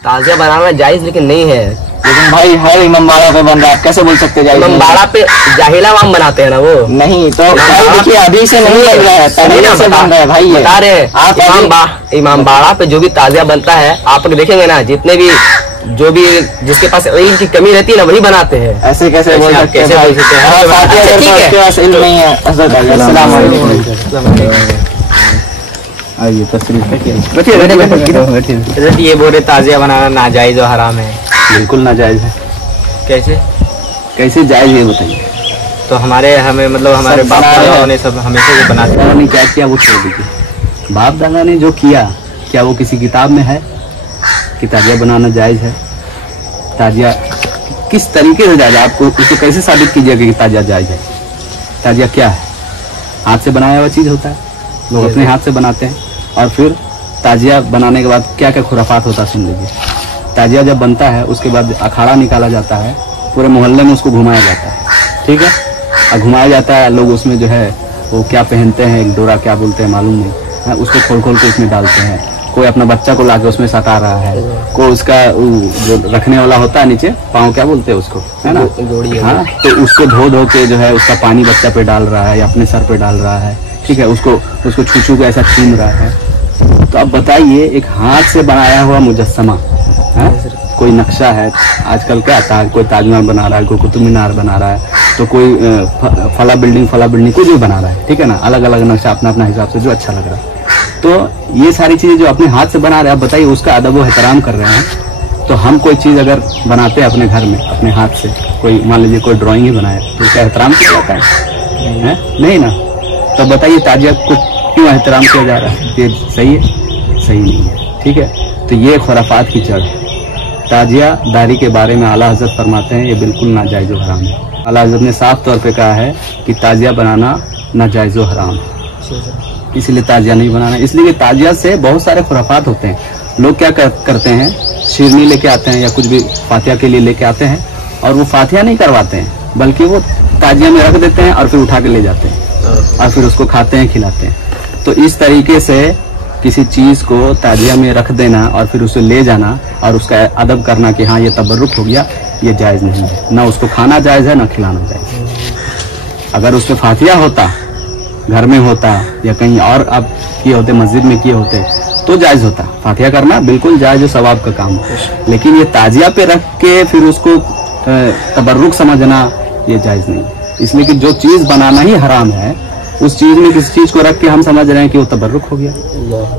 ताजिया बनाना जायज लेकिन नहीं है। लेकिन भाई हर इमामबाड़ा पे बन रहा है, कैसे बोल सकते हैं? इमामबाड़ा पे जाहिला इमाम बनाते हैं ना वो। नहीं तो भाई देखिए अभी से नहीं बन रहा है, तभी से बन रहा है भाई। ये बता रहे हैं इमामबाड़ा पे जो भी ताजिया बनता है आप लोग देखेंगे ना, जितने भी जो भी जिसके पास इल्म की कमी रहती है ना वही बनाते हैं। ऐसे कैसे बोल सकते हैं भाई? आपके पास इल्म नहीं है। अस्सलाम वालेकुम। आइए तशरीफ ये बोले ताजिया बनाना नाजायज और हराम है। बिल्कुल नाजायज है। कैसे कैसे जायज है बताइए? तो हमें मतलब हमारे बाप दादा ने सब हमेशा से बनाते हैं। ने क्या किया वो छोड़ दीजिए। बाप दादा ने जो किया क्या वो किसी किताब में है कि ताजिया बनाना जायज है? ताजिया किस तरीके से जायज है? आपको उसको कैसे साबित कीजिएगा कि ताजिया जायज है? ताजिया क्या है? हाथ से बनाया हुआ चीज होता है, लोग अपने हाथ से बनाते हैं। और फिर ताजिया बनाने के बाद क्या क्या खुराफात होता है सुन लीजिए। ताजिया जब बनता है उसके बाद अखाड़ा निकाला जाता है, पूरे मोहल्ले में उसको घुमाया जाता है, ठीक है? और घुमाया जाता है, लोग उसमें जो है वो क्या पहनते हैं, एक डोरा क्या बोलते हैं मालूम नहीं, उसको खोल खोल के उसमें डालते हैं। कोई अपना बच्चा को लाके उसमें सटा रहा है, कोई उसका जो रखने वाला होता है नीचे पाँव क्या बोलते हैं उसको, है ना? हाँ, तो उसको धो धो के जो है उसका पानी बच्चा पे डाल रहा है या अपने सर पे डाल रहा है, ठीक है? उसको छू छू के ऐसा छूम रहा है। तो अब बताइए एक हाथ से बनाया हुआ मुजस्समा है, कोई नक्शा है, आजकल क्या आता है, कोई ताजमहल बना रहा है, कोई कुतुब मीनार बना रहा है, तो कोई फला बिल्डिंग कुछ भी बना रहा है, ठीक है ना? अलग अलग नक्शा अपना अपना हिसाब से जो अच्छा लग रहा है। तो ये सारी चीजें जो अपने हाथ से बना रहे हैं, आप बताइए उसका अदब व एहतराम कर रहे हैं। तो हम कोई चीज अगर बनाते हैं अपने घर में अपने हाथ से, कोई मान लीजिए कोई ड्राइंग ही बनाया तो उसका एहतराम किया जाता है? नहीं ना। तो बताइए ताजिया को क्यों एहतराम किया जा रहा है? ये सही है? सही नहीं है, ठीक है? तो ये खुराफात की जड़ है। ताजिया दारी के बारे में आला हजरत फरमाते हैं ये बिल्कुल नाजायज व हराम है। आला हजरत ने साफ तौर पे कहा है कि ताजिया बनाना नाजायज व हराम है, इसलिए ताजिया नहीं बनाना। इसलिए कि ताजिया से बहुत सारे खुराफात होते हैं। लोग क्या करते हैं, शिरनी लेके आते हैं या कुछ भी फातिहा के लिए लेके आते हैं और वो फातिहा नहीं करवाते हैं, बल्कि वो ताजिया में रख देते हैं और फिर उठा के ले जाते हैं और फिर उसको खाते हैं, खिलाते हैं। तो इस तरीके से किसी चीज को ताजिया में रख देना और फिर उसे ले जाना और उसका अदब करना कि हाँ ये तबर्रुक हो गया, ये जायज नहीं है। ना उसको खाना जायज है ना खिलाना जायज। अगर उसमें फातिहा होता, घर में होता या कहीं और आप किए होते, मस्जिद में किए होते तो जायज होता। फातिहा करना बिल्कुल जायज सवाब का काम है, लेकिन ये ताजिया पे रख के फिर उसको तबर्रुक समझना ये जायज नहीं है। इसलिए कि जो चीज बनाना ही हराम है उस चीज में किसी चीज को रख के हम समझ रहे हैं कि वो तबर्रुक हो गया,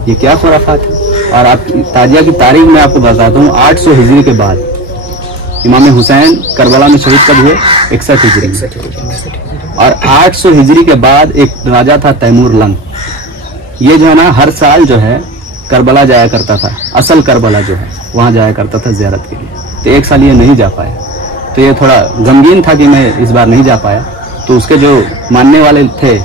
ये क्या खुराफात है। और आप ताजिया की तारीख में आपको बताता हूँ, 800 हिजरी के बाद इमाम हुसैन करबला में शहीद कब हुए? 61 हिजरी में। और 800 हिजरी के बाद एक राजा था तैमूर लंग, ये जो है ना हर साल जो है करबला जाया करता था, असल करबला जो है वहां जाया करता था ज़ियारत के लिए। तो एक साल ये नहीं जा पाया, तो ये थोड़ा गमगीन था कि मैं इस बार नहीं जा पाया। तो उसके जो मानने वाले थे,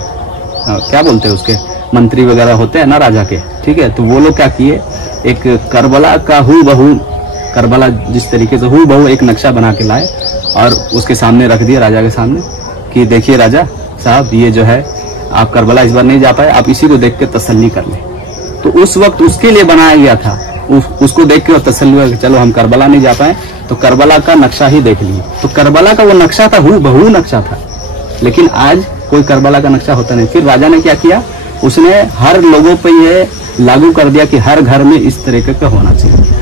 क्या बोलते हैं उसके मंत्री वगैरह होते हैं ना राजा के, ठीक है? तो वो लोग क्या किए, एक करबला का हू बहू, करबला जिस तरीके से हू बहू एक नक्शा बना के लाए और उसके सामने रख दिया राजा के सामने कि देखिए राजा साहब ये जो है आप करबला इस बार नहीं जा पाए, आप इसी को देख के तसल्ली कर ले। तो उस वक्त उसके लिए बनाया गया था, उसको देख के तसल्ली, चलो हम करबला नहीं जा पाए तो करबला का नक्शा ही देख लिए। तो करबला का वो नक्शा था, हू बहू नक्शा था, लेकिन आज कोई करबला का नक्शा होता नहीं। फिर राजा ने क्या किया, उसने हर लोगों पे ये लागू कर दिया कि हर घर में इस तरीके का होना चाहिए।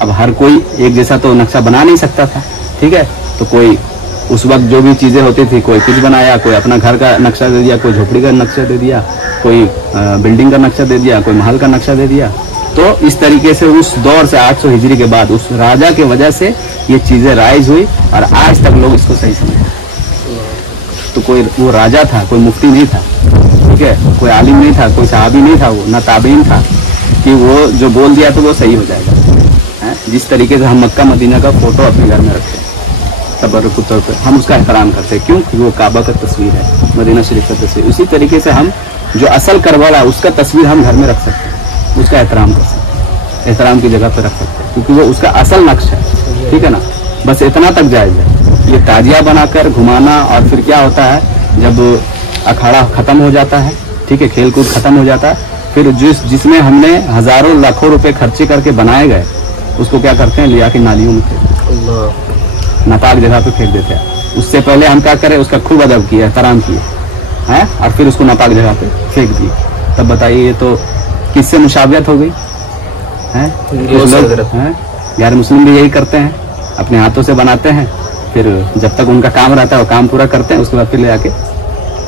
अब हर कोई एक जैसा तो नक्शा बना नहीं सकता था, ठीक है? तो कोई उस वक्त जो भी चीजें होती थी, कोई कुछ बनाया, कोई अपना घर का नक्शा दे दिया, कोई झोपड़ी का नक्शा दे दिया, कोई बिल्डिंग का नक्शा दे दिया, कोई महल का नक्शा दे दिया। तो इस तरीके से उस दौर से 800 हिजरी के बाद उस राजा के वजह से ये चीजें राइज हुई और आज तक लोग इसको सही समझते। तो कोई वो राजा था, कोई मुफ्ती नहीं था, ठीक है? कोई आलिम नहीं था, कोई सहाबी नहीं था, वो ना ताबीन था कि वो जो बोल दिया तो वो सही हो जाएगा। जिस तरीके से हम मक्का मदीना का फोटो अपने घर में रखते हैं तबर्रुक के तौर पर, हम उसका एहतराम करते हैं, क्यों? वो काबा का तस्वीर है, मदीना शरीफ का तस्वीर। उसी तरीके से हम जो असल करबला उसका तस्वीर हम घर में रख सकते हैं, उसका एहतराम कर सकते हैं, एहतराम की जगह पर रख सकते हैं, क्योंकि वो उसका असल नक्श है, ठीक है ना? बस इतना तक जायज है। ये ताजिया बनाकर घुमाना और फिर क्या होता है जब अखाड़ा खत्म हो जाता है, ठीक है, खेल कूद खत्म हो जाता है, फिर जिसमें हमने हजारों लाखों रुपए खर्चे करके बनाए गए उसको क्या करते हैं, ले आके नालियों में फेंक देते हैं, नापाक जगह पे फेंक देते हैं। उससे पहले हम क्या करें, उसका खूब अदब किया, एहतराम किए हैं, और फिर उसको नापाक जगह पे फेंक दिए। तब बताइए ये तो किससे मुशाबियत हो गई है? गैर मुस्लिम भी यही करते हैं, अपने हाथों से बनाते हैं, फिर जब तक उनका काम रहता है वो काम पूरा करते हैं, उसके बाद फिर ले आके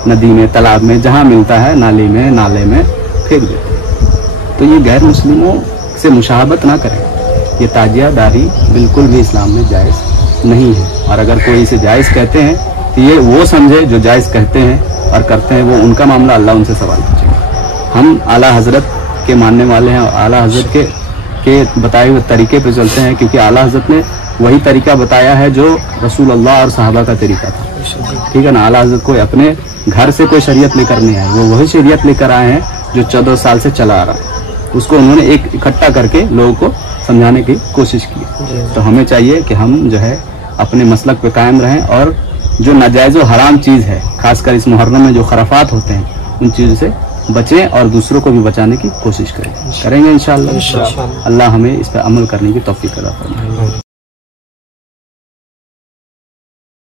नदी में, तालाब में, जहाँ मिलता है, नाली में, नाले में फेंक देते हैं। तो ये गैर मुस्लिमों से मुशाहबत ना करें। ये ताजियादारी बिल्कुल भी इस्लाम में जायज़ नहीं है, और अगर कोई इसे जायज़ कहते हैं तो ये वो समझे जो जायज़ कहते हैं और करते हैं, वो उनका मामला, अल्लाह उनसे सवाल पूछेगा। हम आला हजरत के मानने वाले हैं और आला हजरत के बताए हुए तरीके पे चलते हैं, क्योंकि आला हजरत ने वही तरीका बताया है जो रसूल अल्लाह और सहाबा का तरीका था। ठीक है ना। आला हजरत कोई अपने घर से कोई शरीयत लेकर नहीं आए, वो वही शरीयत लेकर आए हैं जो 14 साल से चला आ रहा है। उसको उन्होंने एक इकट्ठा करके लोगों को समझाने की कोशिश की। तो हमें चाहिए कि हम जो है अपने मसलक पे कायम रहें, और जो नाजायज़ व हराम चीज़ है, खासकर इस मुहर्रम में जो खराफात होते हैं, उन चीज़ों से बचें और दूसरों को भी बचाने की कोशिश करेंगे इंशाअल्लाह। अल्लाह हमें इस पर अमल करने की तौफीक अता फरमाए।